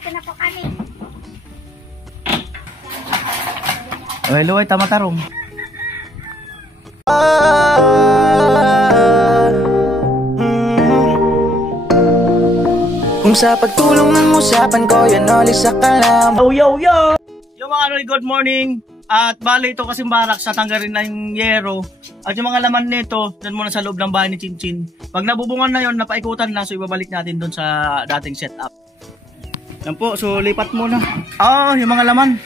ito na po kami. Oy, luway, tama-tarong. Kung sa pagtulong ng usapan ko, yan ulit sa kalam. Yo! Yung mga Anoy, good morning. At bali ito kasi barak sa tanggalin na yung yero. At yung mga laman nito, dyan muna sa loob ng bahay ni Chinchin. Pag nabubungan na yon, napaikutan lang, so ibabalik natin doon sa dating setup. Yan po, so lipat muna. Yung mga laman.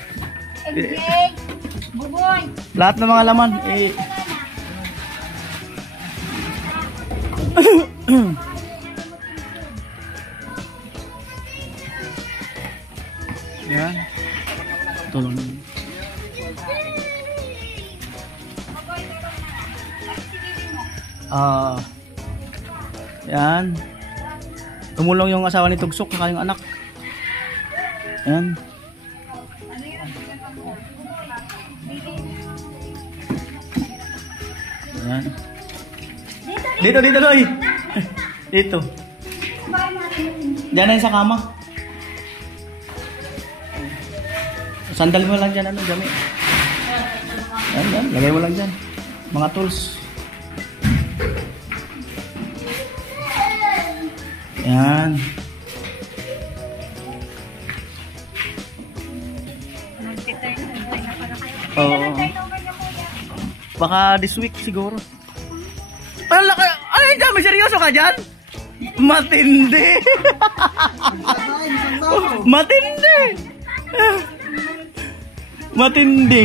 MJ, Buboy. Lahat ng mga laman. Yan. Tulong. Yan. Tumulong yung asawa ni Tugsok sa kanyang anak. Yan. Yan. Dito, Loy. Dito. Diyan na yun sa kama. Sandal mo lang dyan, gamit. Yan. Lagay mo lang dyan. Mga tools. Yan. Baka this week siguro. Ay, dami, seryoso ka dyan? Matindi. Matindi. Matindi.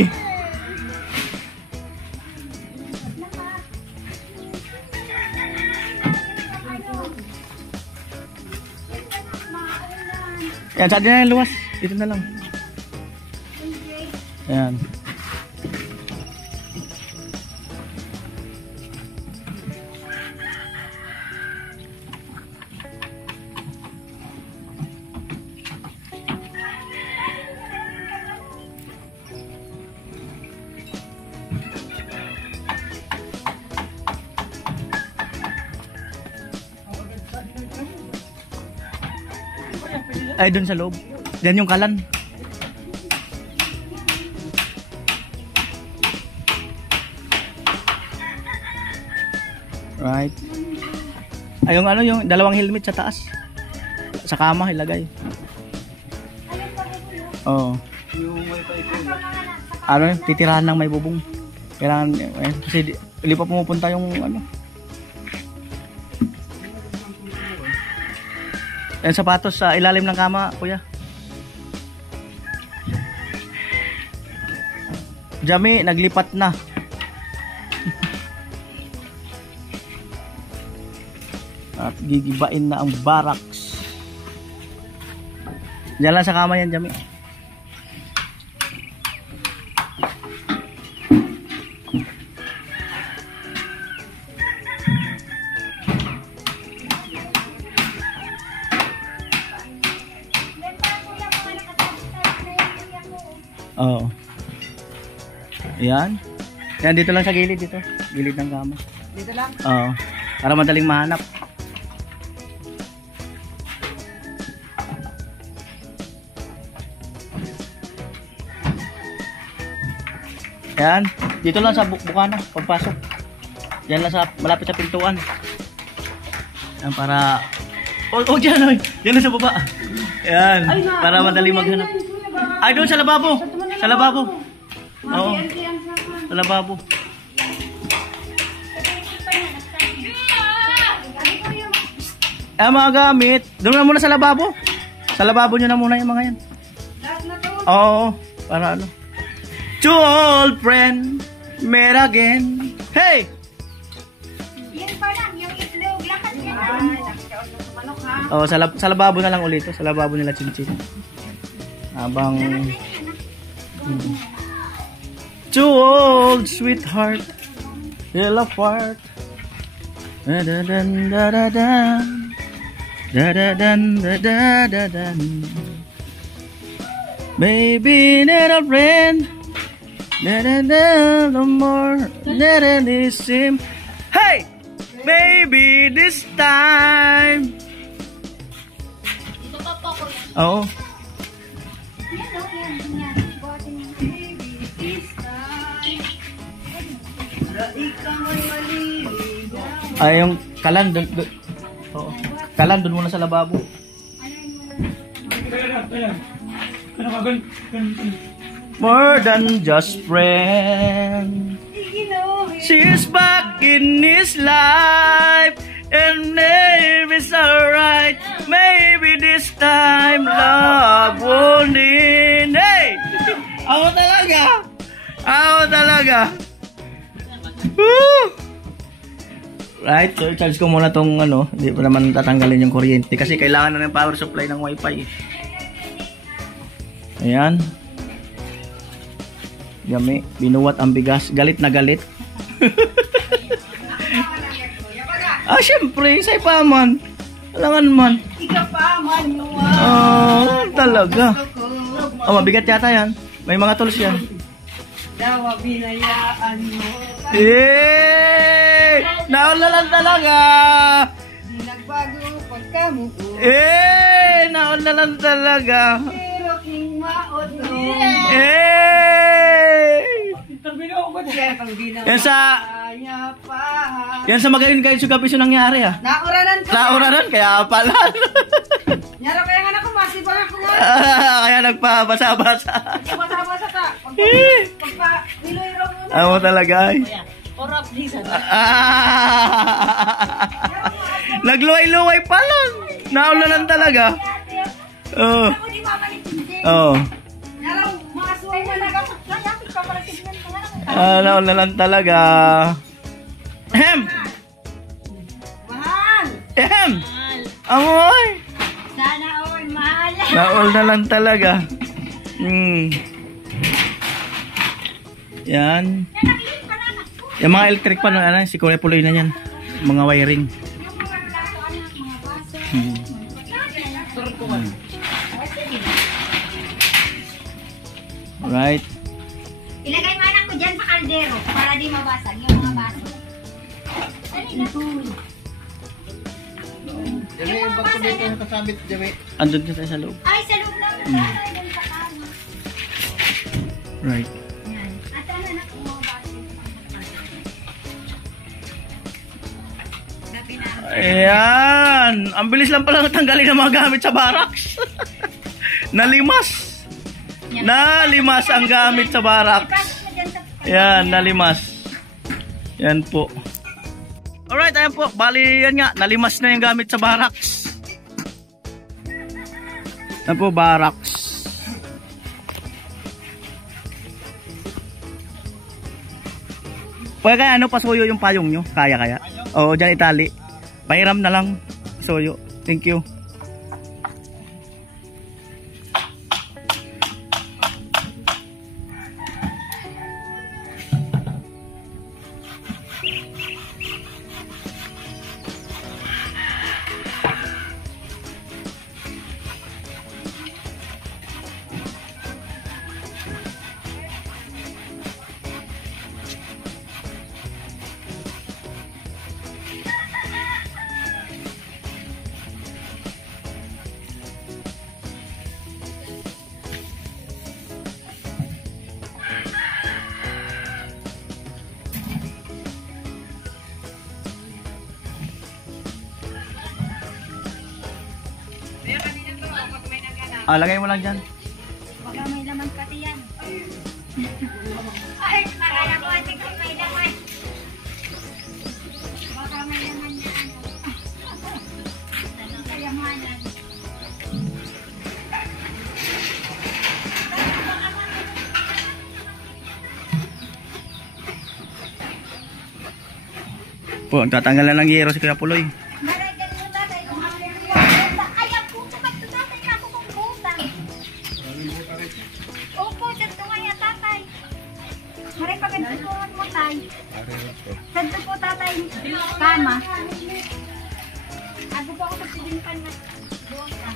Yan, saan na yung luwas. Dito na lang. Yan. Ay, dun sa loob. Diyan yung kalan. Right. Ay, yung dalawang helmet sa taas. Sa kama ilagay. Oo. Titirahan ng may bubong. Kailangan, kasi hindi pa pumupunta yung Yan sapatos sa ilalim ng kama, kuya. Jami, naglipat na. At gigibain na ang barracks. Diyan lang sa kama yan, Jami. Oo. Yan. Yan, dito lang sa gilid dito. Gilid ng kama. Dito lang? Oo. Para madaling mahanap. Yan. Dito lang sa bukana. Pagpasok. Yan lang sa malapit sa pintuan. Yan para... dyan oy. Yan lang sa baba. Yan. Para madaling maghanap. Ay, doon sa lababo. Sa lababo. Oo. Sa lababo. Mga gamit. Doon na muna sa lababo. Sa lababo nyo na muna yung mga yan. Oo. Para ano. Two old friends met again. Hey! Yan pa lang. Yung itlog. Lakas yan. Oo, sa lababo na lang ulit. Sa lababo nila Chinchin. Habang two old sweetheart fell apart. Da-da-dan, da-da-dan. Da-da-dan, da-da-da-dan. Baby, not a friend. Da-da-da, no more. Da-da-da-sim. Hey! Baby, this time. Oo. Ay, yung kalan doon. Oo. Kalan doon muna sa lababo. More than just friend. She's back in his life. And maybe it's alright. Maybe this time love won't end. Hey! Ako talaga! Ako talaga! Woo! Right, so charge ko muna tong ano, hindi pa naman tatanggalin yung kuryente kasi kailangan na ng power supply ng wifi. Ayan. Yummy, binuwat ang bigas. Galit na galit. Ah, syempre, say pa man. Alangan man. Ika pa man mo. Talaga. Oh, mabigat yata yan. May mga tools yan. Dawa binayaan mo. Eh! Naula lang talaga. Di nagbago pagkamuko. Eh! Naula lang talaga. Pero king maot mo. Eh! Yan sa yan sa magayon kayo sa gabi nangyari ah. Nauranan ka. Nauranan kaya pala. Nyara kaya nga ako masibang ako nga. Kaya nagpabasa-basa. Basa-basa ka. Pagpa niloy-ro mo. Amo talaga ay. Orap di sa. Nagluway-luway pa lang. Naulanan talaga. Oo. Ako di mamalik hindi. Oo. Nyara mga suway na nagapot. Kaya pagpaparasignan ko nga. Naulanan talaga. Ahem. Mahal. Ahem. Amoy. Sana all mahal. Naul na lang talaga. Yan. Yung mga electric pa ano, si Kuya Puloy na yan. Mga wiring. Right. Ilagay mo anak ko dyan sa kaldero para di mabasag yung mga baso. Jami, yung bangko dito yung kasabit, Jami. Andun na tayo sa loob. Ay, sa loob lang. Doon sa kama. Right. Yan. At ano anak ko mga baso. Sabi na. Ayan. Ang bilis lang pala tanggalin ng mga gamit sa barracks. Nalimas. Nalimas ang gamit sa barracks. Yan, nalimas. Yan po. Alright, ayan po. Bali, yan nga. Nalimas na yung gamit sa barracks. Yan po, barracks. Pwede kaya ano, pasuyo yung payong nyo? Kaya? Oo, dyan itali. Pahiram na lang. Pasuyo. Thank you. Lagay mo lang dyan. Baka may laman pati yan. Ay, makala ko ate kung may laman. Baka may laman na ano. Anong kayamanan? Po, tatanggalan ng yero si Kuya Puloy. Sadto po tatay, kama. Ako po ako sa silimpan na doon ka.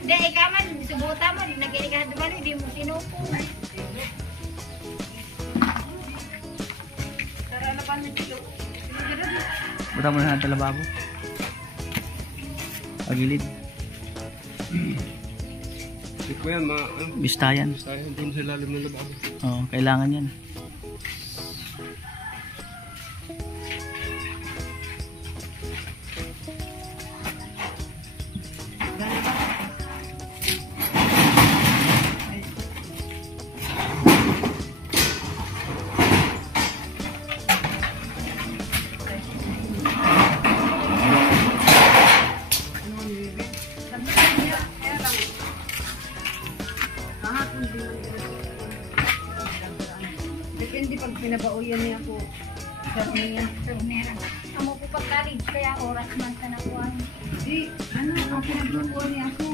Hindi, ikaw man, subuta mo, nag-iligad ba, hindi mo sinupo. Tara na pa na dito. Buta mo na ng talababo. Pagilid. Hindi ko yan, Bistayan. doon sa ilalim ng lababo. Oo, kailangan yan. Depende pag pinabauyan niya ako. Karniyan. Turnera. Amo po pag-college, kaya oras man ka nakuha. Di, ano, ang pinaglukuha niya ako.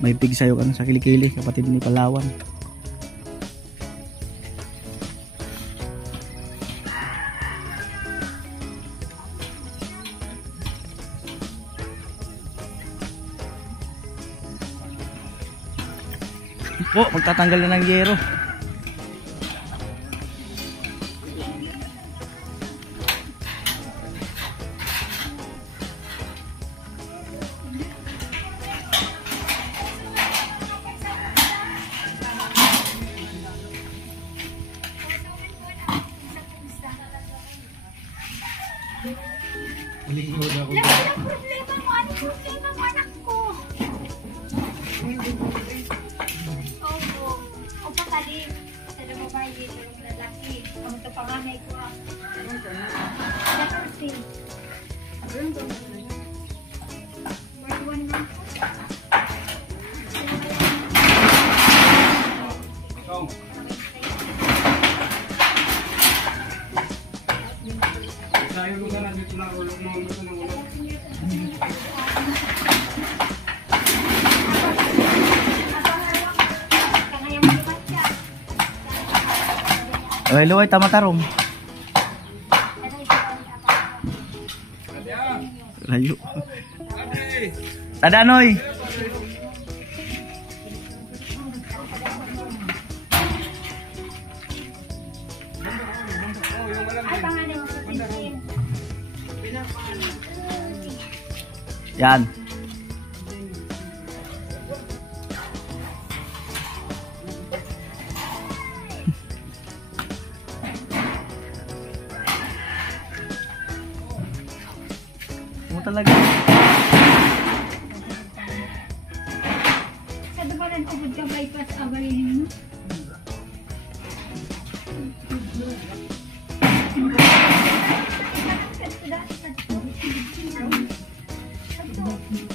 May pig sa'yo ka sa kilikili, kapatid ni Palawan. Po, magtatanggal na ng yero. Malingkod ako. Anong problema mo? Anong problema mo, anak ko? Opo. O pakalim. Sa babae, dito yung lalaki. Ang ito panganay ko. Kasi, one lang po. Sayo ko na dito na ulog mo ito ng ulog. Oy, luway, tamatarong. Layo. Tadanoy. Ay, panganay ko sa titin. Yan. Mo talaga. Sa dumalan ko ka bypass abalin mo.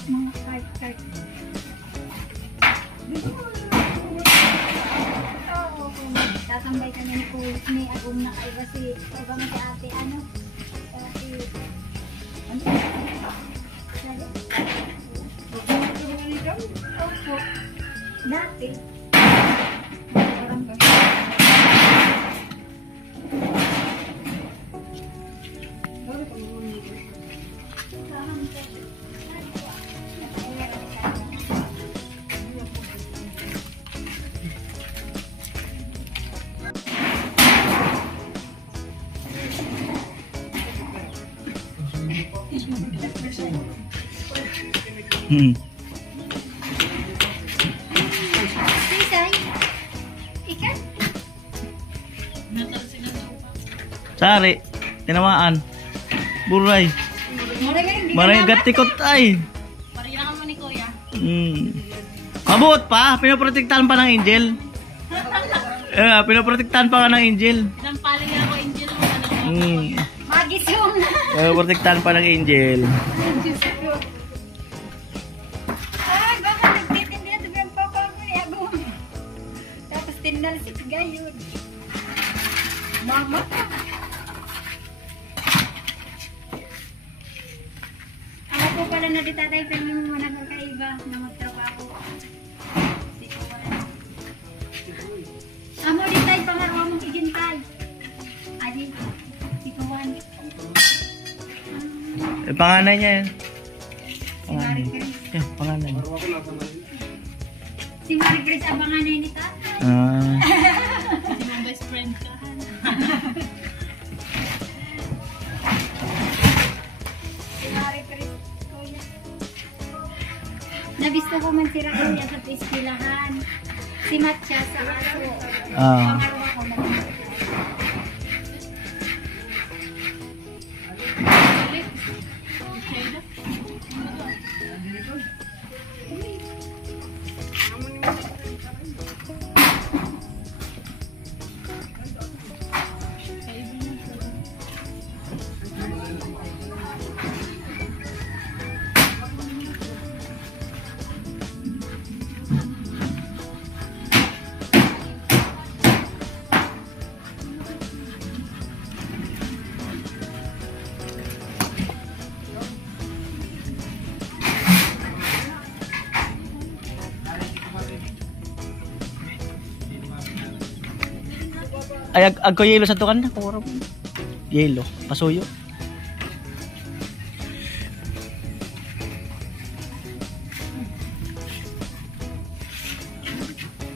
Mga cart. Tatambay kami ni Kuya ni Agum na kayo kasi iba mo si ate ano? Kasi Opo. Dati. Sisay. Ikan. Sari, tinamaan. Buray. Maray gatikot ay. Pariyakan mo ni Kuya. Mabuot pa, pinoprotektahan pa ng angel. Pinoprotektahan pa ka ng Angel. Nampaling ako, Angel. Magisong. Pinoprotektahan pa ng Angel. Ay, baka nagtitindi na ito yung papa ko niya. Tapos tinalsik gayon. Mama ka. Ako po pala na di tatay pero yung mga nagkakaiba na magtrabaho. Di ko wala. Amo di tayo pangarawa mong higintay. Adi, di ko wala. Panganay niya yan. Si Marie Chris. Panganay. Si Marie Chris abanganay ni tatay. Si mga best friend ka. Si Marie Chris. Kuya. Nabisto ko man si Raul niya sa piskilahan. Si Matcha sa aso. Pangarawa ko na. Ay, agko yelo sa tukan na. Yelo, pasuyo.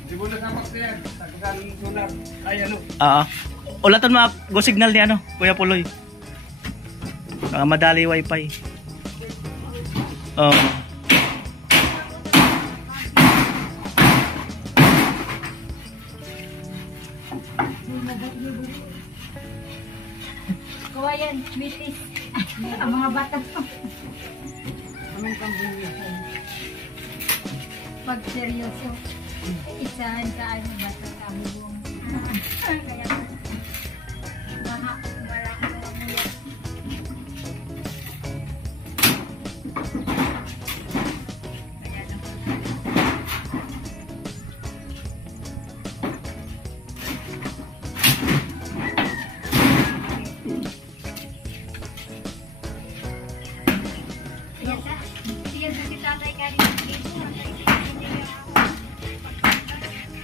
Di mo nasamak na yan. Tagagan solar. Ay, ano? Ulatan mo go signal ni ano, Kuya Puloy. Baka madali wifi. Kuha yan, mitis. Ang mga bata po. Pag seryoso, isahan ka ano bata ka hubong. Kaya baha, wala ka na mula. Kaya lang.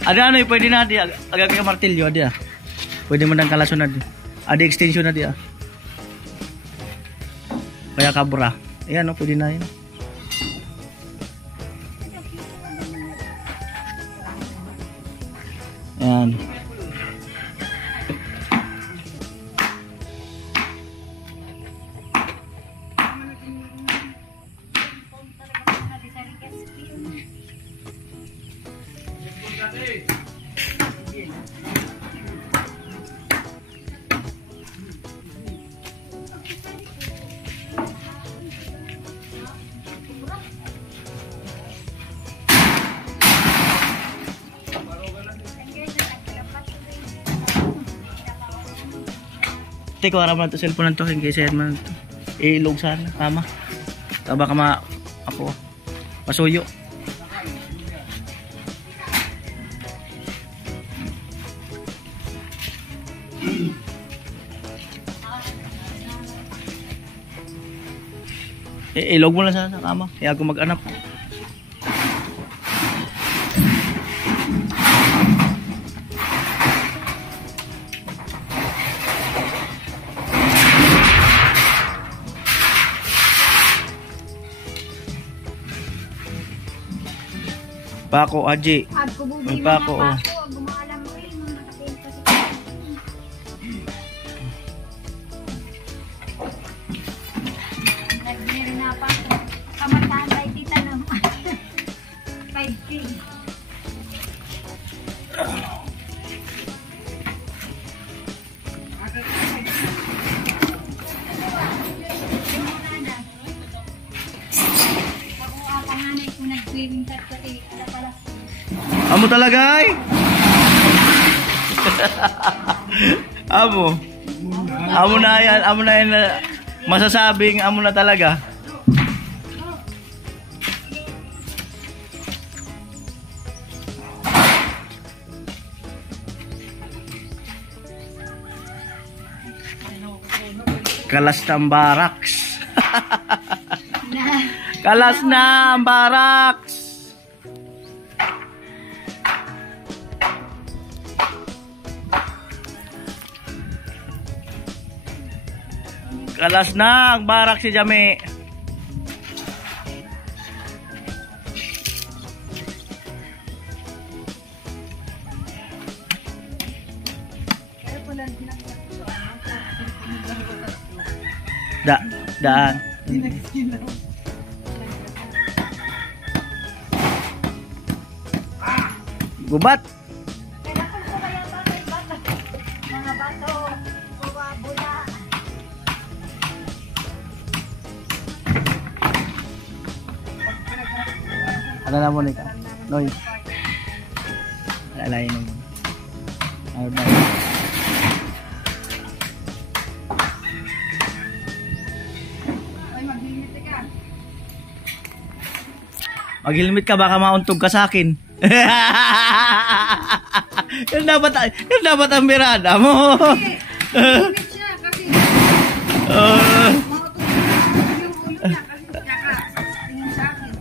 Ada ano, pwede na di agak ka martilyo dia. Pwede mo nang kalason na di. Ada extension na di. Kaya kabura. Ayan no, pwede na yun. Ayan. Teko, harap na ito cellphone na ito. Hindi kasi man ito. Ilog sana. Tama. Baka ako. Masuyo. Ilog mo lang sa kama. Kaya ako mag-anap. Pako, Aji. May pako, oh. Gumalang mo rin, mga nakatingin kasi. Nag-meron na pa. Kamartahan tayo tita naman. 5K. Ako ang panganay ko nag-swimming sa pati. Amo talaga ay? Amo. Amo na yan masasabing amo na talaga. Kalas ng baraks. Kalas na ang baraks. Kalas na ang baraks si Jami. Daan. Gubat. Mga bato, bula. Ano na mo ni ka? Noy. Alalayin mo. Ay ba. Mag-helmet ka baka mauntog ka sa akin. Yan dapat ang mirada mo. Init siya kasi mautog yung ulo niya kasi tingin sa akin.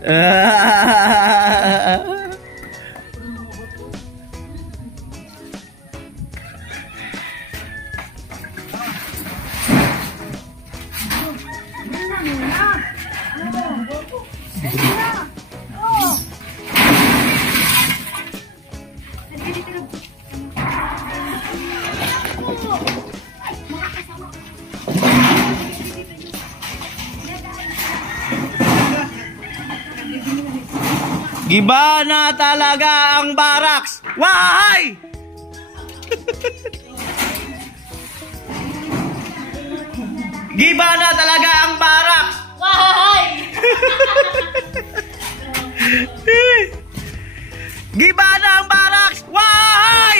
Giba na talaga ang baraks. Why? Giba na talaga ang baraks. Why? Giba na ang baraks. Why?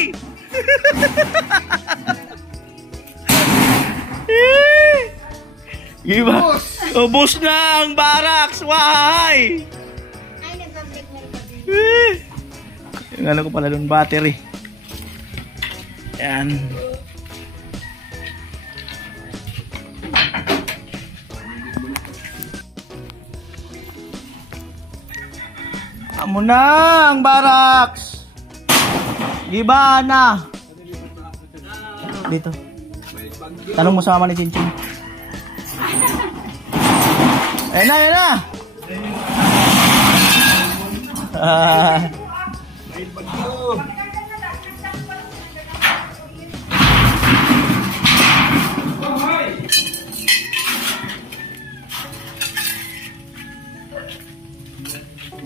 Giba. Ubos na ang baraks. Why? Yung ano ko pala doon, battery. Yan. Amo na ang baraks. Giba na. Dito. Tanong mo sa mama ni Chinchin. Ayun na, ayun na.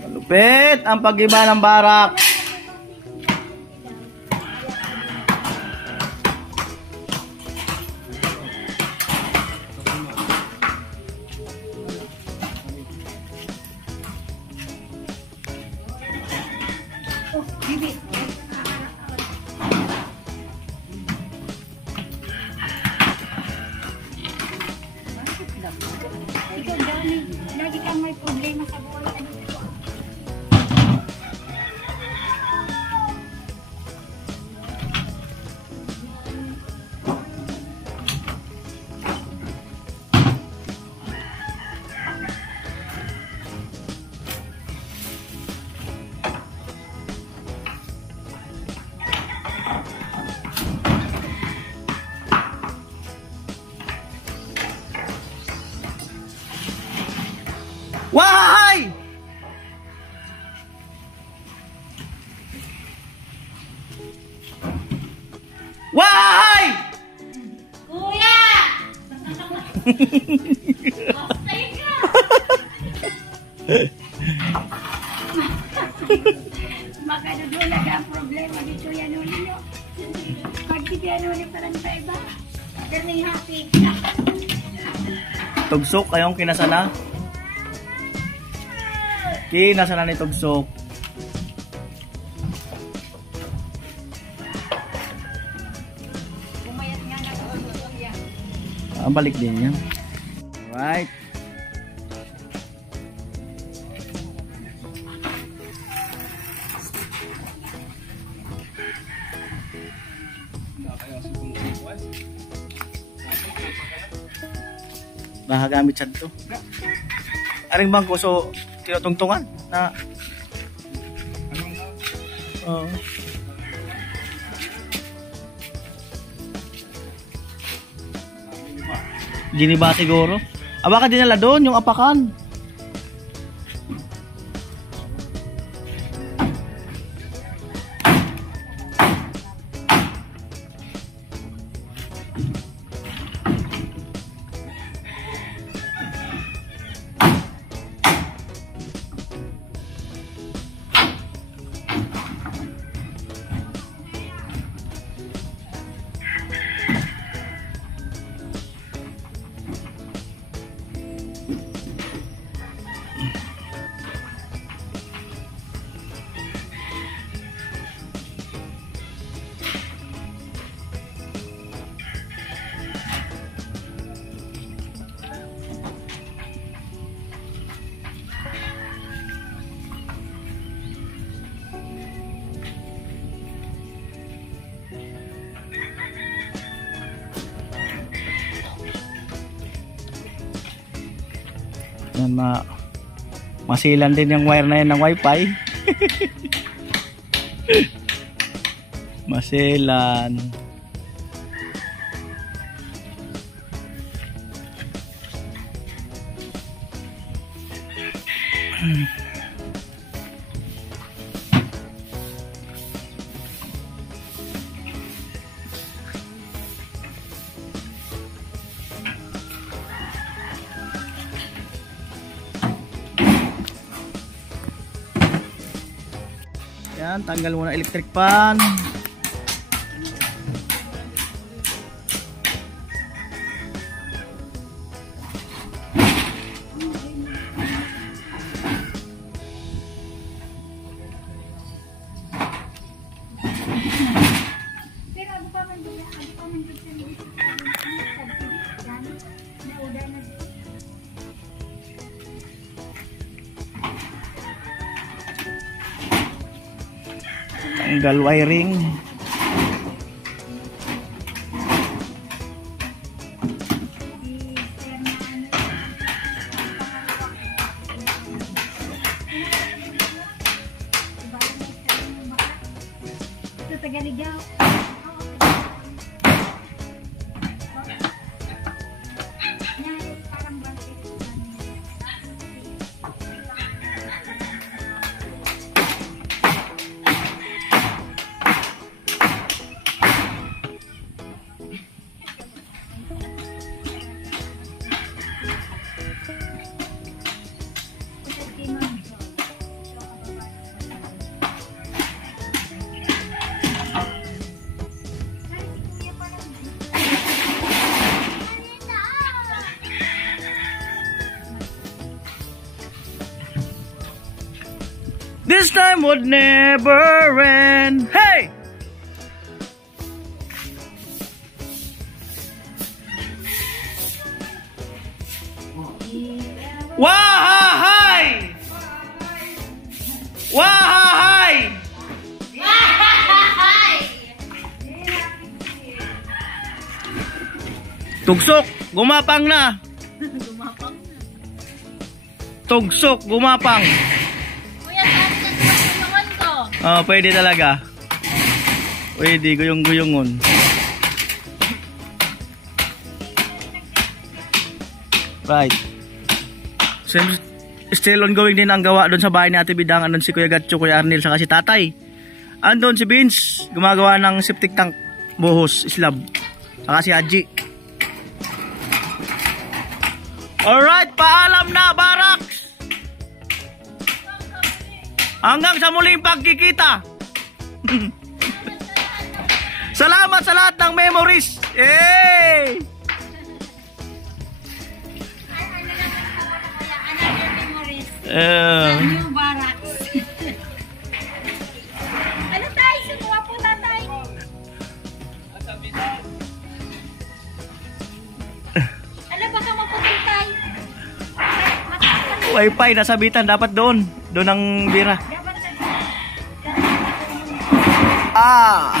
Malupit ang pag-iba ng barak. Ikaw dami, lagi kang may problema sa buhay. Why? Why? Kuya! Bastay ka! Makadudulag ang problema dito yan ulit nyo. Pag di yan ulit parang iba. Ganun happy. Tugsok ayong kinasana. Kinasana ni tugsok. Pabalik din yan. Alright. Nakagamit siya dito. Aring bangko so tinutungtungan na Giniba siguro. Baka dinala doon yung apakan. Yan, masilan din yung wire na yan ng wifi. Masilan. Yan, tanggal muna electric pan. Pero ano pa man doon? Ano pa man doon sa mga yan? Na-order na doon. Tanggal wiring. Ito Tagaligaw. Parang bakit. This time would never end. Hey! Wahahay! Wahahay! Tugsok, gumapang na. Tugsok, gumapang. Kuya, saan ka tulungan ko? Oh, pwede talaga. Pwede, guyong-guyongon. Right. Still ongoing din ang gawa doon sa bahay ni Ate Bidang. Andun si Kuya Gatcho, Kuya Arnel, saka si Tatay. Andun si Vince, gumagawa ng septic tank, buhos, slab. Saka si Haji. Alright, paalam na, Barracks! Hanggang sa muling pagkikita. Salamat sa lahat ng memories. Yay! New Barracks. Ano tayo? Sumuha po tatay. Wi-Fi, nasabitan. Dapat doon. Doon ang bira. Dapat sa... Ah!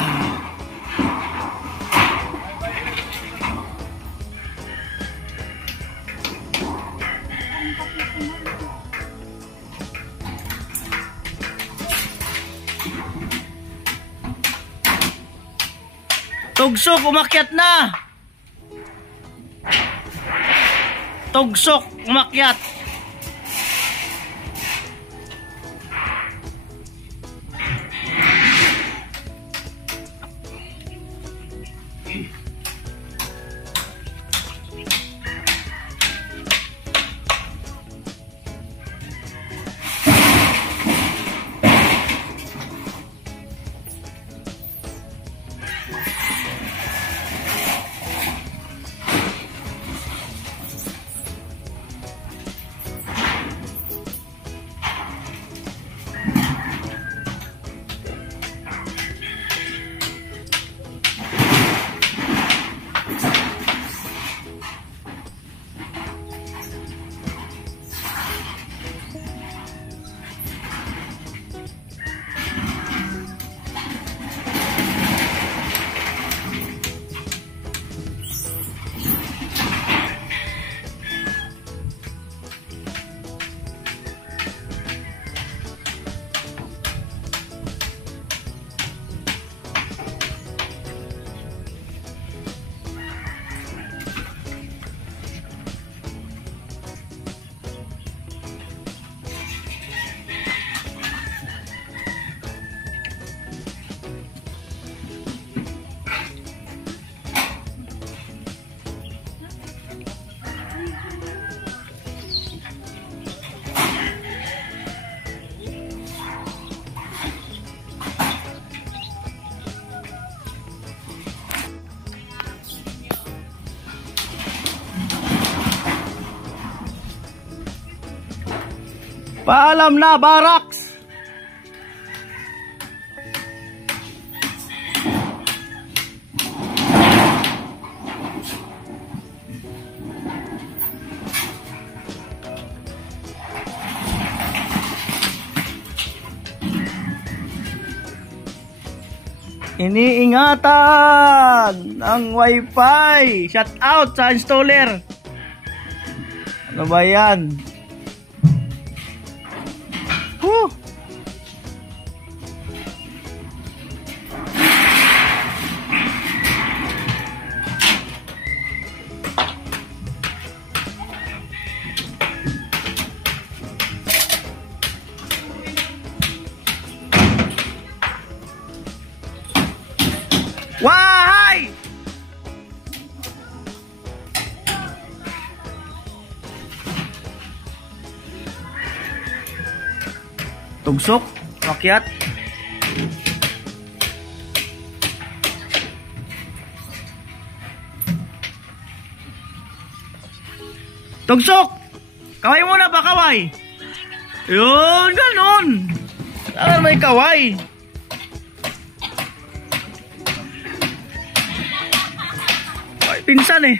Tugsok, umakyat na! Tugsok, umakyat! Paalam na, Barracks! Iniingatan ang Wi-Fi. Shout out sa installer. Ano ba yan? Why? Tugsok, makyat. Tugsok! Kaway muna ba, kaway? Yun, ganun. Saan may kaway? Ay, pinsan eh.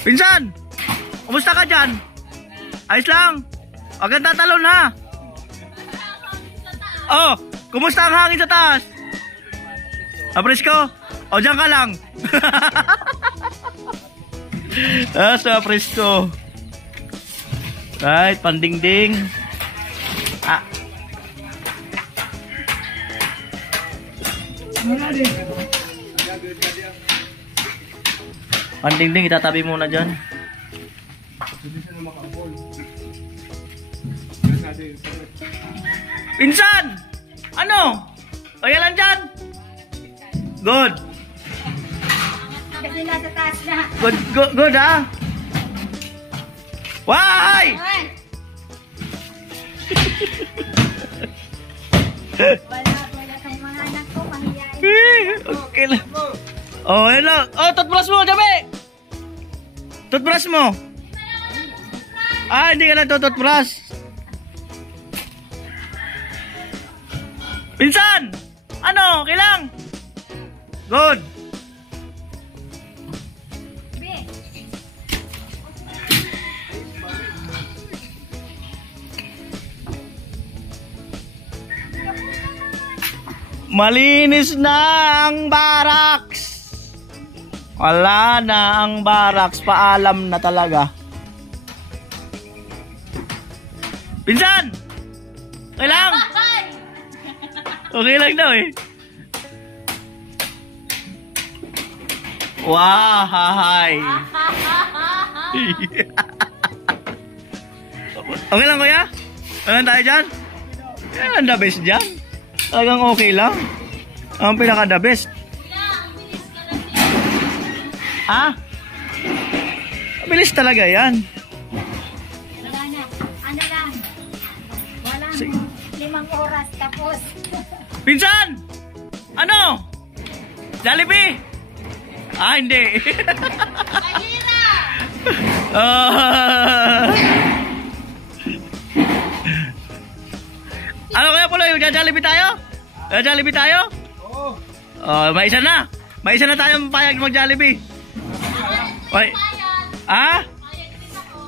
Pinsan! Kumusta ka dyan? Ayos lang. Huwag kang tatalon ha. Oh, kumusta ang hangin sa taas? Presko? O, dyan ka lang. Sa presko. Right, pandingding. Ah. Pandingding, itatabi muna dyan. Pinsan! Ano? Kaya lang dyan? Good. Kasi nasa taas na. Good ha? Why? Wala kang mga anak ko, mahihayin. Okay lang. Oh, hello. Oh, toothbrush mo, Jabe. Toothbrush mo. Ah, hindi ka na toothbrush. Pinsan! Ano? Kailang? Good. Malinis na ang barracks. Wala na ang barracks. Paalam na talaga. Pinsan! Okay lang? Okay lang daw eh. Wow, hi. Okay lang kuya? Ano tayo dyan? Yan, the best dyan. Talagang okay lang. Ang pinaka the best. Ha? Bilis talaga yan. Wala na. Ano lang. Walang 5 oras tapos. Pinsan! Ano? Jollibee? Ah, hindi. Ano kaya pala yung Jollibee tayo? Jollibee tayo? Oo. May isa na. May isa na tayong payag mag-Jollibee. Ay. Ah?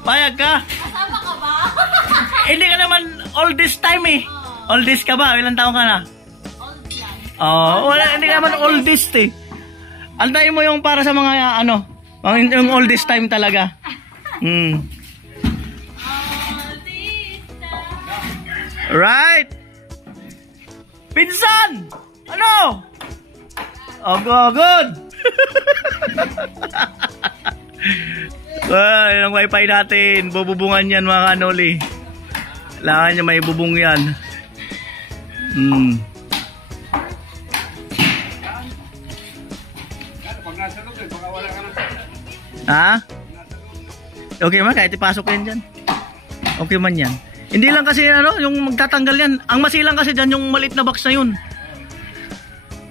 Payag ka? Kasama ka ba? Hindi ka naman all this time eh. All this ka ba? Ilang taon ka na? Wala, hindi ka naman all this eh. Antayin mo yung para sa mga ano, yung all this time talaga. Right. Pinsan! Ano? Oh, good. Ay, ang wifi natin. Bububungan yan mga kanoli. Kailangan niya may bubong yan. Ha? Okay man, kahit ipasok yan dyan. Okay man yan. Hindi lang kasi ano, yung magtatanggal yan. Ang masilang kasi dyan yung maliit na box na yun.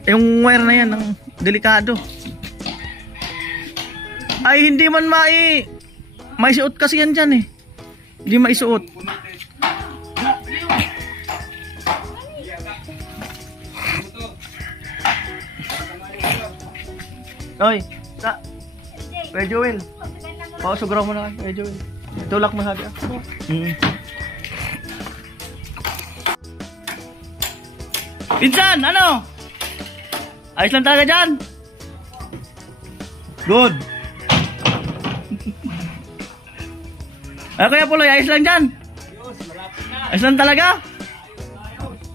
Yung wire na yan, ang delikado. Ay, hindi man maisuot kasi yan dyan eh. Hindi maisuot. Oy, Kuya Joel. Sugraw mo na Kuya Joel. Tulak mo sabi ako. Pinsan, ano? Ayos lang talaga dyan. Good. Ay, Kuya Puloy, ayos lang dyan. Ayos lang talaga.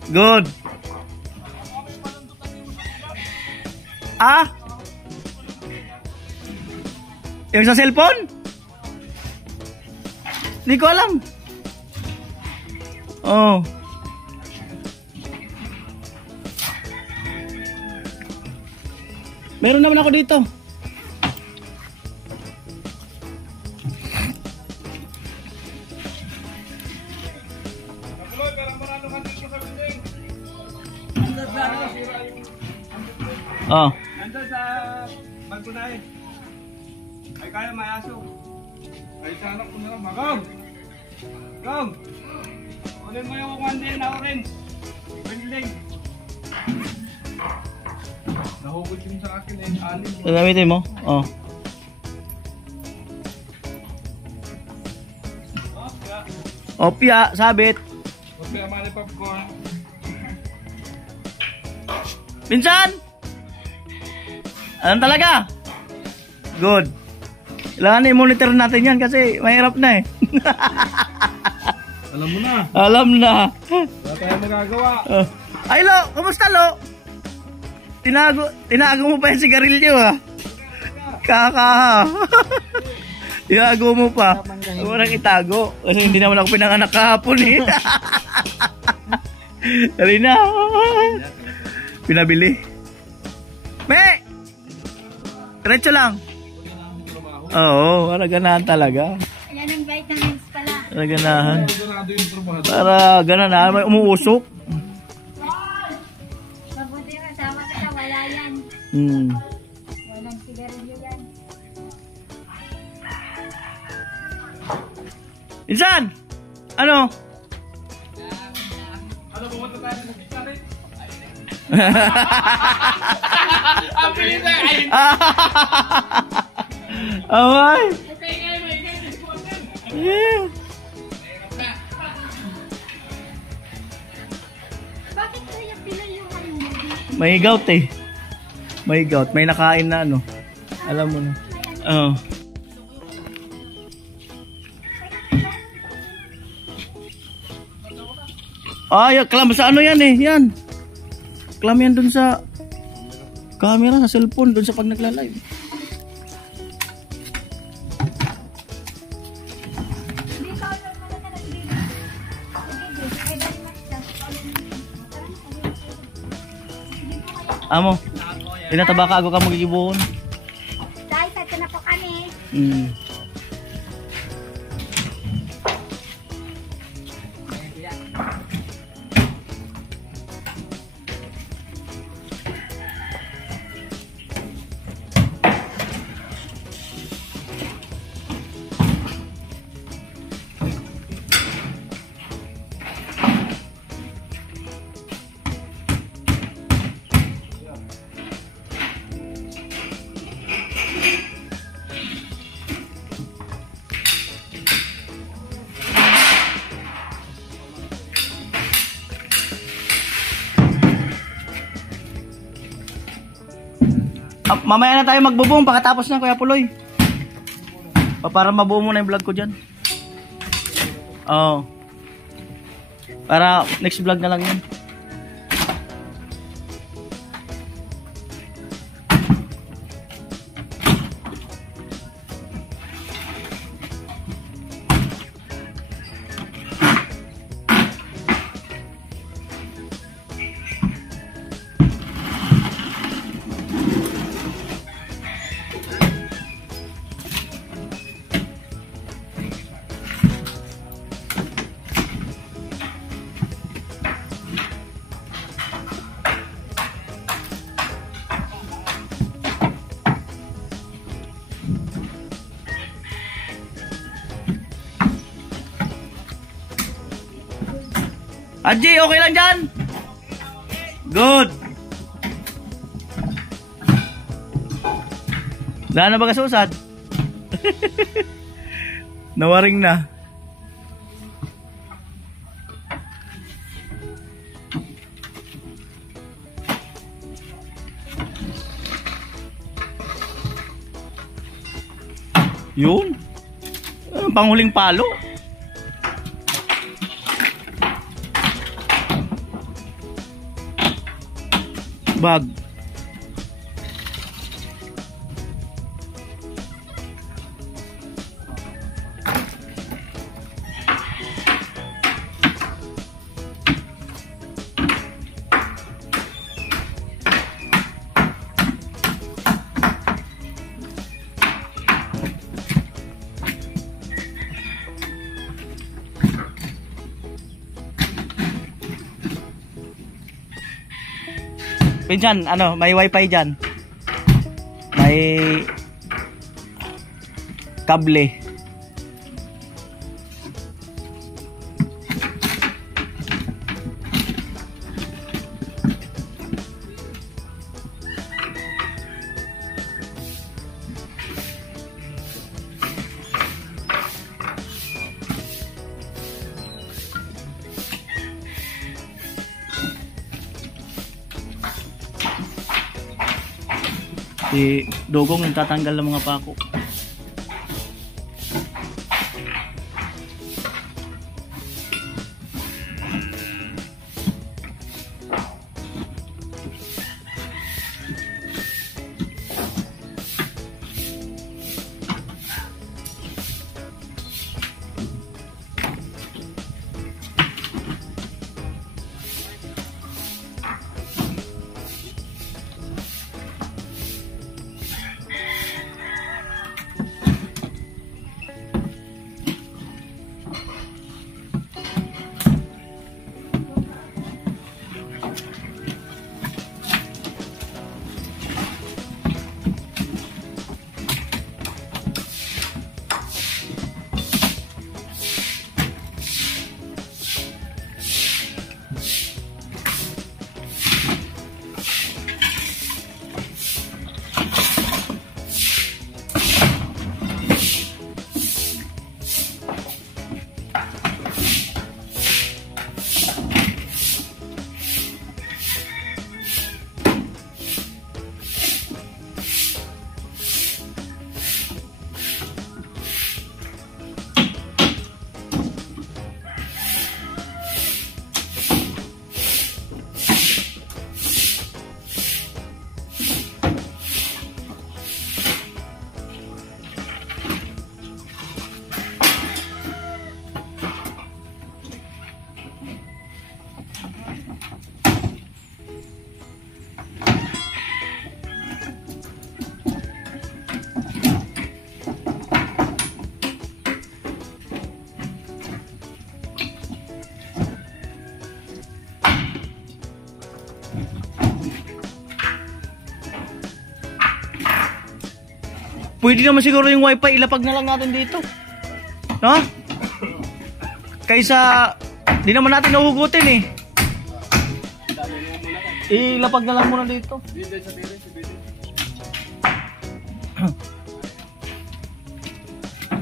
Good. Ah? Yung sa cellphone? Hindi ko alam. Oh. Meron naman ako dito. Oh. Nandun sa Magpunay. Ay kaya may aso. Ay sa anak ko na lang. Magong! Gong! Unin mo yung wandin na orange. Windling. Nahugod yung sa akin eh. Anin. Gagamitin mo? Oh. Opya, sabit. Opya, mali popcorn. Pinsan! Ano talaga? Good. Kailangan i-monitor natin yan kasi mahirap na eh. Alam mo na. Alam na. Wala tayong magagawa. Ay Lo, kumusta Lo? Tinago mo pa yung sigarilyo ha? Kaka. Tinago mo pa. Huwag mo nang itago. Kasi hindi naman ako pinanganak kahapon eh. Dali na. Pinabili. Me! Diretso lang. Oo, para ganahan talaga. Ayan ang vitamins pala. Para ganahan. Sigurado yung trabaho. Para ganahan, may umuusok. Mabuti nga, sama ka wala yan. Walang sigarilyo yan. Insan! Ano? Ano, pumunta tayo sa pizza rin? Ang pilit na kain! Away! Yeah. Bakit kaya pila yung ano mo? May gout eh. May gout. May nakain na ano. Alam mo na. Oo. Ay, clam sa ano yan eh. Yan. Clam yan dun sa camera, sa cellphone, dun sa pag nagla-live. Amo, inataba ka ako ka magigibuhon. Dahil sa na po kami. Mamaya na tayo magbubong pagkatapos na Kuya Puloy. Para mabuo mo na yung vlog ko dyan. Oo. Para next vlog na lang yun. Adji, okay lang dyan? Good. Daan na ba kasusad? Nawaring na. Yun. Panghuling palo. Bag. Pinsan, ano, may wifi dyan. May kable. Si Dugong nagtatanggal ng mga pako. Pwede naman siguro yung wifi, ilapag na lang natin dito. No? Kaysa, di naman natin nahugutin eh. Ilapag na lang muna dito.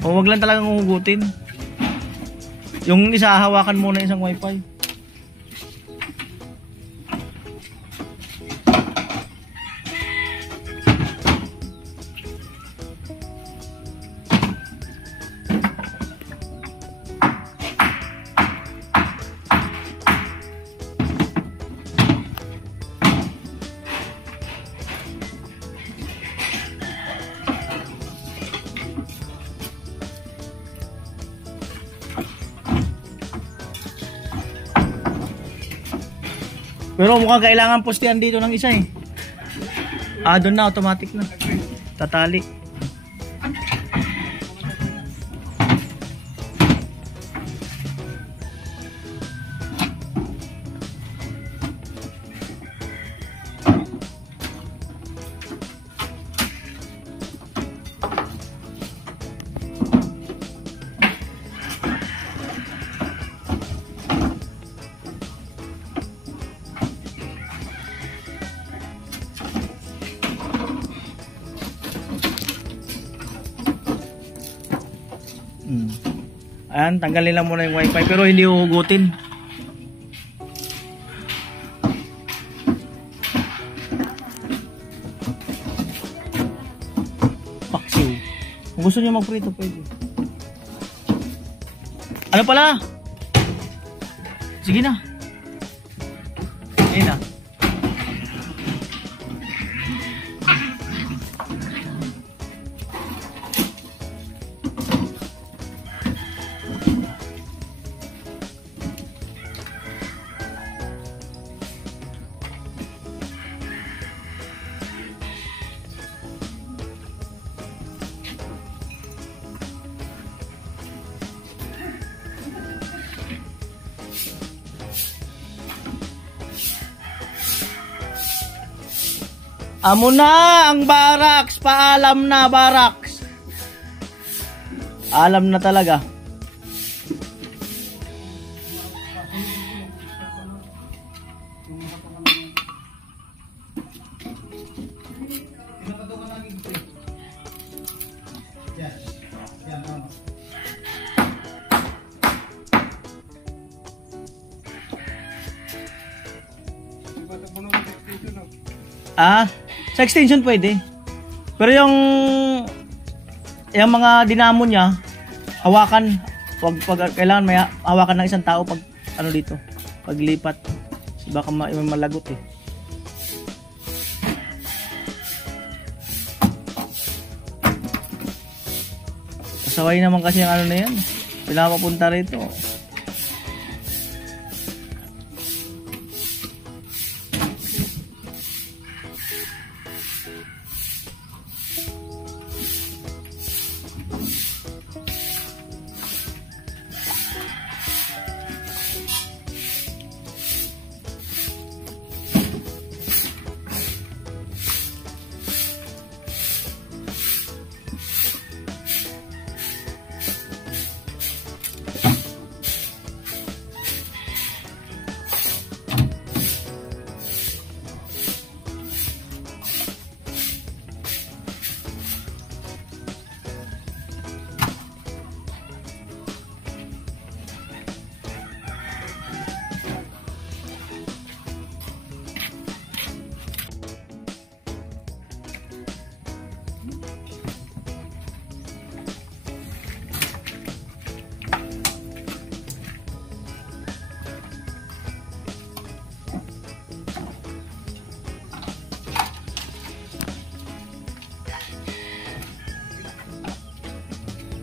O wag lang talagang hugutin. Yung isa, hawakan muna isang wifi. Pero mukhang kailangan postihan dito ng isa eh. Ah, doon na, automatic na. Tatali. Ayan, tanggalin lang muna yung wifi pero hindi huhugutin. Paksiw. Kung gusto niyo magprito, pwede. Ano pala? Sige na. Sige na. Amo na ang barracks, paalam na barracks. Alam na talaga. Ah, sa extension pwede. Pero yung mga dinamo niya, hawakan, pag kailangan may hawakan ng isang tao pag ano dito, paglipat. Baka malagot eh. Pasaway naman kasi ang ano na yan. Pinapapunta rito.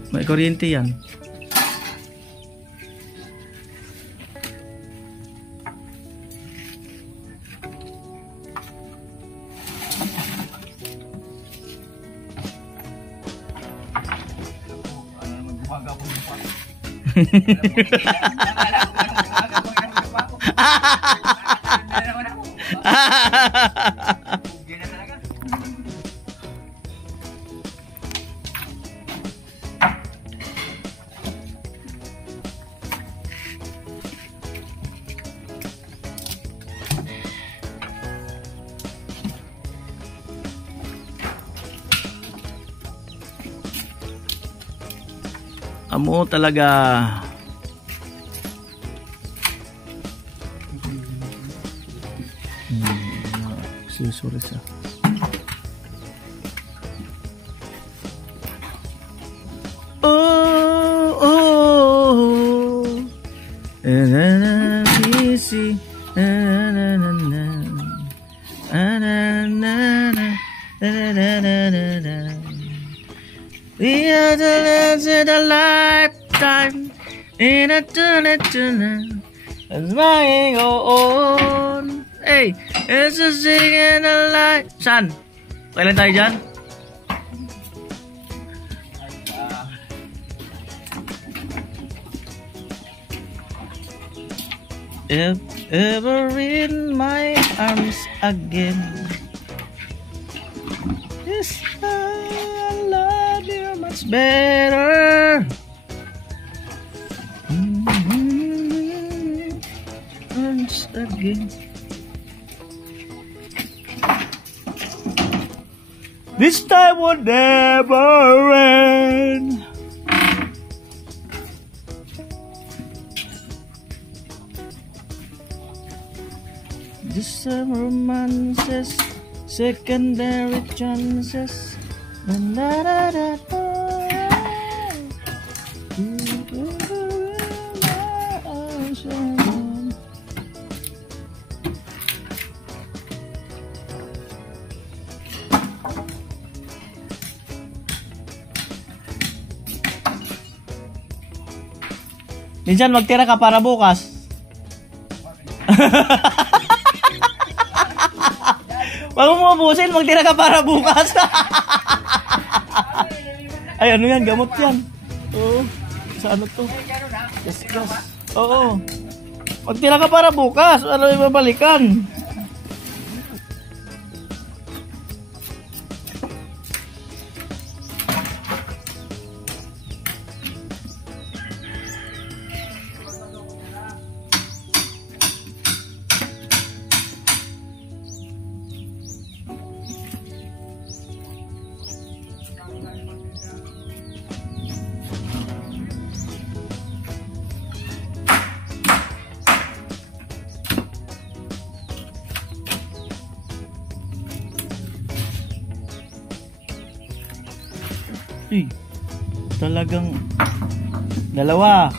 May kuryente yan. Amo talaga. Sorry sa. Easy. We are the lads in a lifetime in a tonight as my own. Hey, it's a sing in a light. San? Kailan tayo dyan? If ever in my arms again, this time I love you much better. Arms again. This time will never end. Just some romances, secondary chances. Da, da, da, da. Minsan magtira ka para bukas. Wag mo mabusin, magtira ka para bukas. Ay, ano yan? Gamot yan. Oo. Sa ano to? Yes. Oo. Magtira ka para bukas. Ano yung babalikan? Talagang dalawa.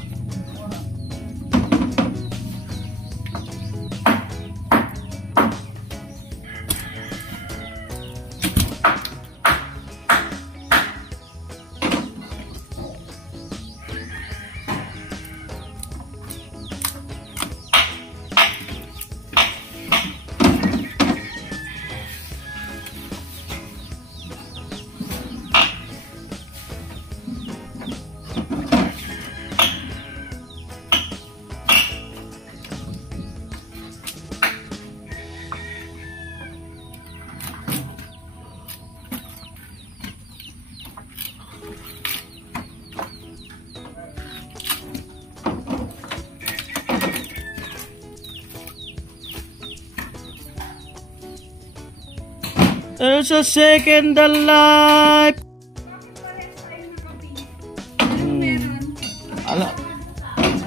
There's a second alive.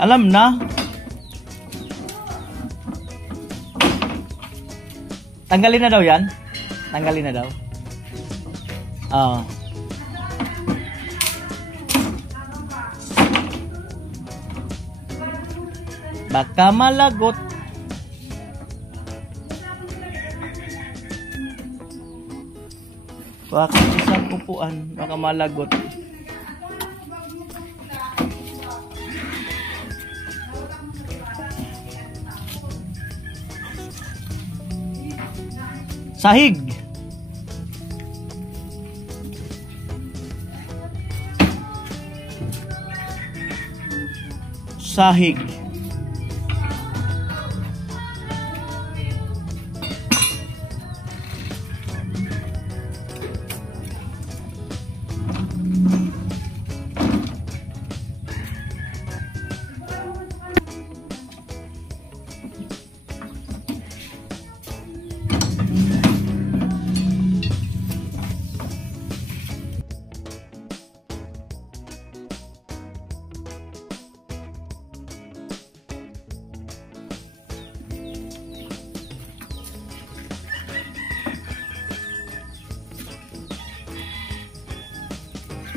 Alam na. Tanggalin na daw yan. Tanggalin na daw. Oo. Baka malagot. Bakit isang upuan, baka malagot. Sahig. Sahig.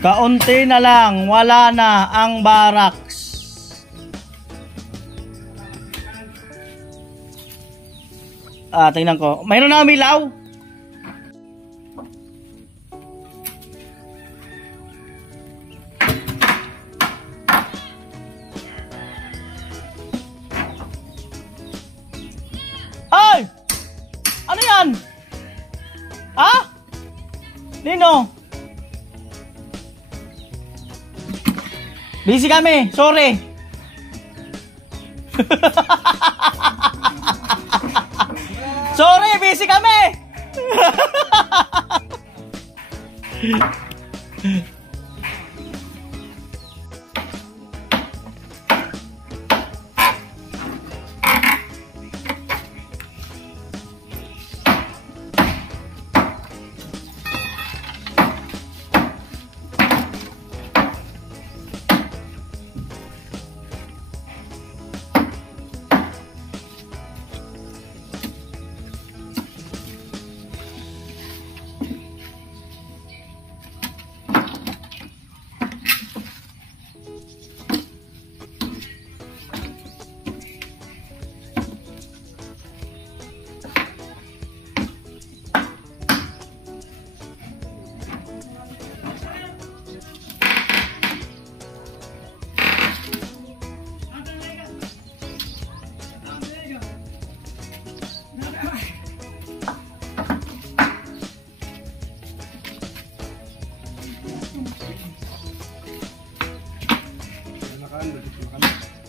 Kaunti na lang, wala na ang barracks. Tingnan ko. Mayroon na umilaw. Ay! Ano yan? Ha? Nino? Busy kami, sorry. Sorry, busy kami.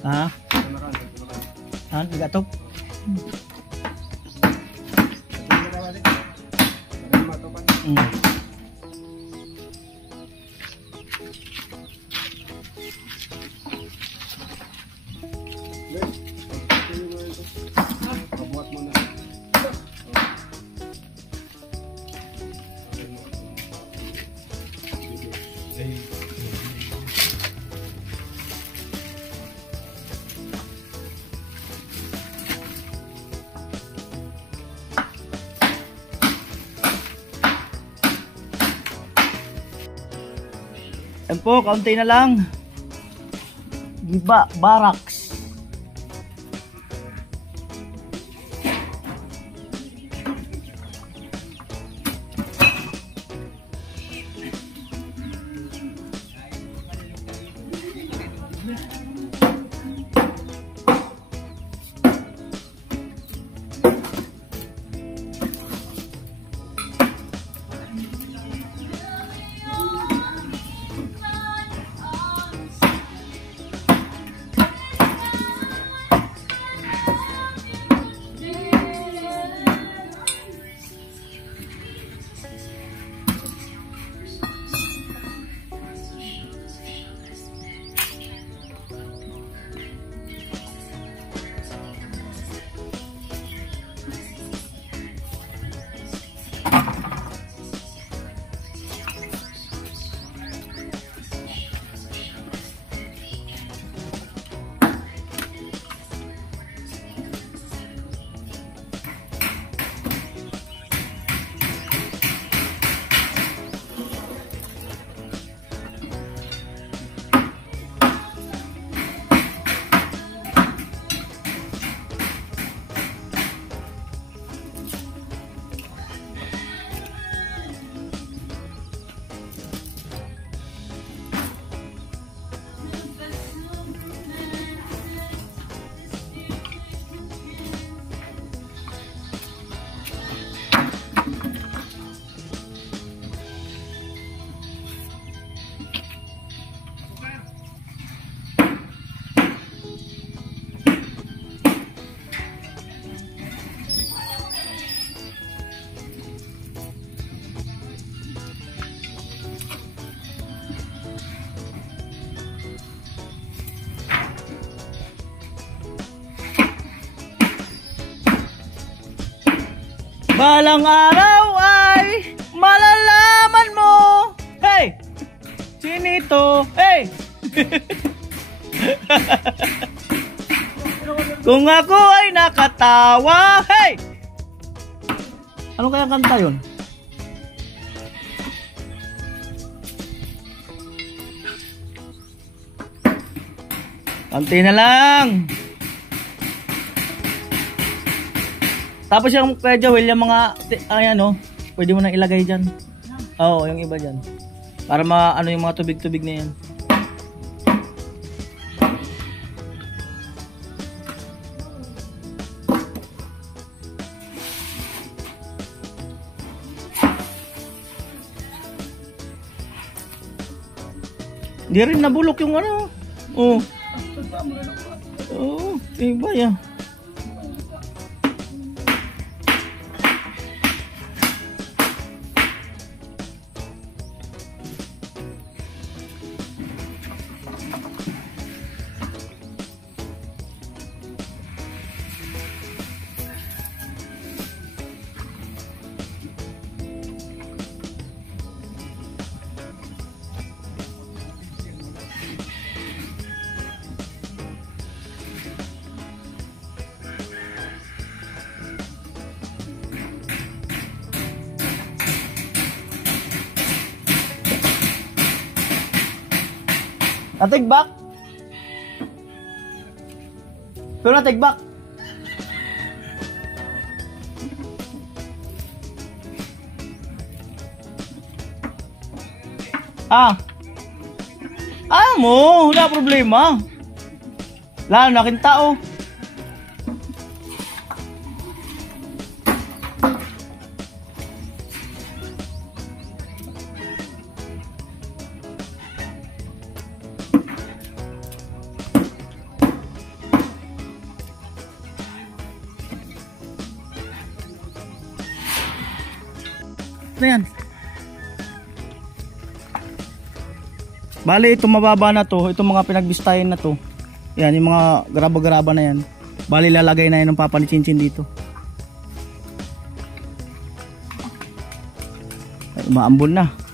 Ha? Bigatok? Yan po, kaunti na lang. Giba, barracks. Balang araw ay malalaman mo. Hey! Sinito? Hey! Kung ako ay nakatawa. Hey! Ano kaya kanta yun? Konti na lang. Tapos yung kaya Joel, yung mga, ayan o, pwede mo nang ilagay dyan. Oo, yung iba dyan. Para ano yung mga tubig-tubig na yan. Hindi rin nabulok yung ano. Oo. Oo, iba yan. Natigbak? Pero natigbak? Mo, wala problema. Lalo na aking tao. Ano yan? Bali, itong mababa na to, itong mga pinagbistayan na to, yan, yung mga graba-graba na yan, bali lalagay na yan ng papa ni Chinchin dito. Ay, umaambon na.